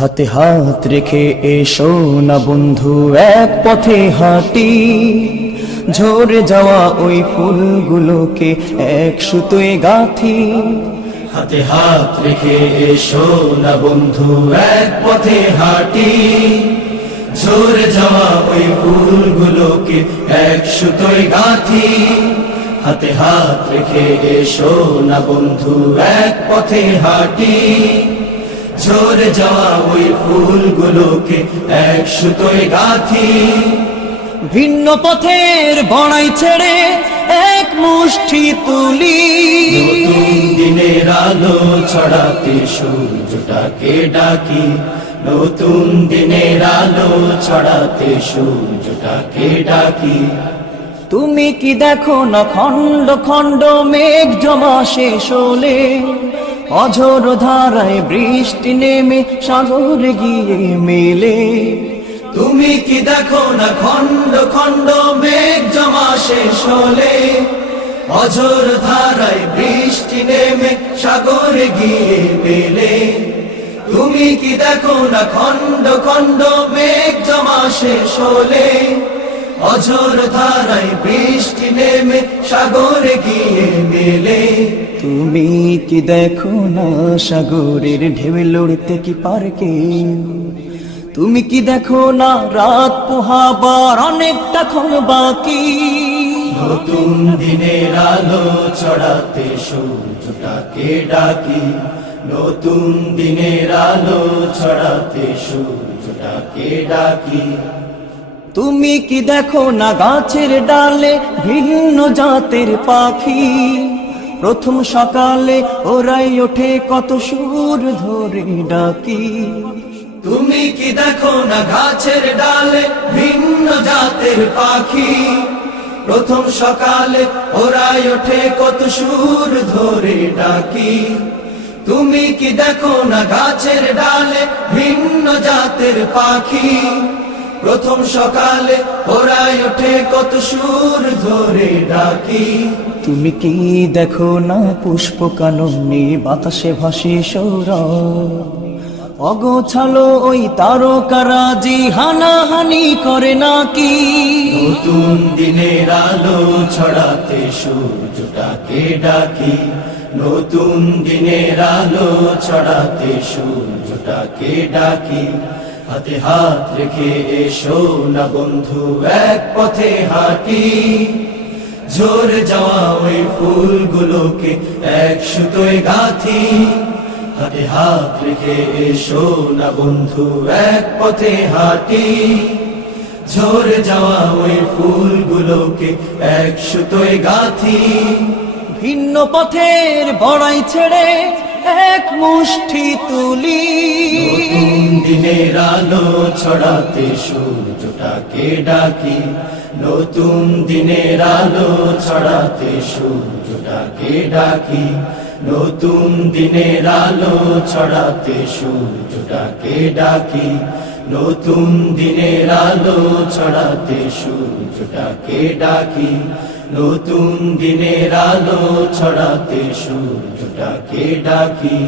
হাতে হাত রেখে এসো না বন্ধু এক পথে হাঁটি, ঝরে যাওয়া ওই ফুলগুলোকে এক সুতোয় গাঁথি। হাতে হাত রেখে এসো না বন্ধু এক পথে হাঁটি, ঝরে যাওয়া ওই ফুলগুলোকে এক সুতোয় গাঁথি। হাতে হাত রেখে এসো না বন্ধু এক পথে হাঁটি, ঝরে যাওয়া ওই ফুলগুলোকে এক সুতোয় গাঁথি। ভিন্ন পথের বড়াই ছেড়ে এক মুষ্টি তুলি, নতুন দিনের আলো ছড়াতে সূর্যটাকে ডাকি। নতুন দিনের আলো ছড়াতে সূর্যটাকে ডাকি। তুমি কি দেখো না খণ্ড খণ্ড মেঘ জমা শেষ হলে, অঝোর ধারায় বৃষ্টি নেমে সাগরে গিয়ে মেলে। তুমি কি দেখো না খণ্ড খণ্ড মেঘ জমা শেষ হলে, অঝোর ধারায় বৃষ্টি নেমে সাগরে গিয়ে মেলে। তুমি কি দেখো না খণ্ড খণ্ড মেঘ জমা শেষ হলে, অঝোর ধারায় বৃষ্টি নেমে সাগরে গিয়ে মেলে। তুমি কি দেখো না সাগরের ঢেউ লড়তে কি পারে কেউ? তুমি কি দেখো না রাত পোহাবার অনেকটা ক্ষণ বাকি? নতুন দিনের আলো ছড়াতে সূর্যটাকে ডাকি। নতুন দিনের আলো ছড়াতে সূর্যটাকে ডাকি। তুমি কি দেখো না গাছের ডালে ভিন্ন জাতের পাখি? প্রথম সকালে ওরাই ওঠে কত সুর ধরে ডাকি। তুমি কি দেখো না গাছের ডালে ভিন্ন জাতের পাখি? প্রথম সকালে ওরাই ওঠে কত সুর ধরে ডাকি। তুমি কি দেখো না গাছের ডালে ভিন্ন জাতের পাখি? প্রথম সকালে ওরাই ওঠে কত সুর ধরে ডাকি। তুমি কি দেখো না পুষ্প কাননে বাতাসে ভাসে সৌরভ, অগোছালো ওই তারকারাজি হানাহানি করে নাকি? নতুন দিনের আলো ছড়াতে সূর্যটাকে ডাকি। নতুন দিনের আলো ছড়াতে সূর্যটাকে ডাকি। হাতে হাত রেখে এসো না বন্ধু এক পথে হাঁটি, ঝরে যাওয়া ওই ফুলগুলোকে এক সুতোয় গাঁথি। হাতে হাত রেখে এসো না বন্ধু এক পথে হাঁটি, ঝরে যাওয়া ওই ফুলগুলোকে এক সুতোয় গাঁথি। ভিন্ন পথের বড়াই ছেড়ে এক মুষ্টি তুলি, নতুন দিনের আলো ছড়াতে সূর্যটাকে ডাকি। নতুন দিনের আলো ছড়াতে সূর্যটাকে ডাকি। নতুন দিনের আলো ছড়াতে সূর্যটাকে ডাকি। নতুন দিনের আলো ছড়াতে সূর্যটাকে ডাকি। নতুন দিনের আলো ছড়াতে সূর্যটাকে ডাকি।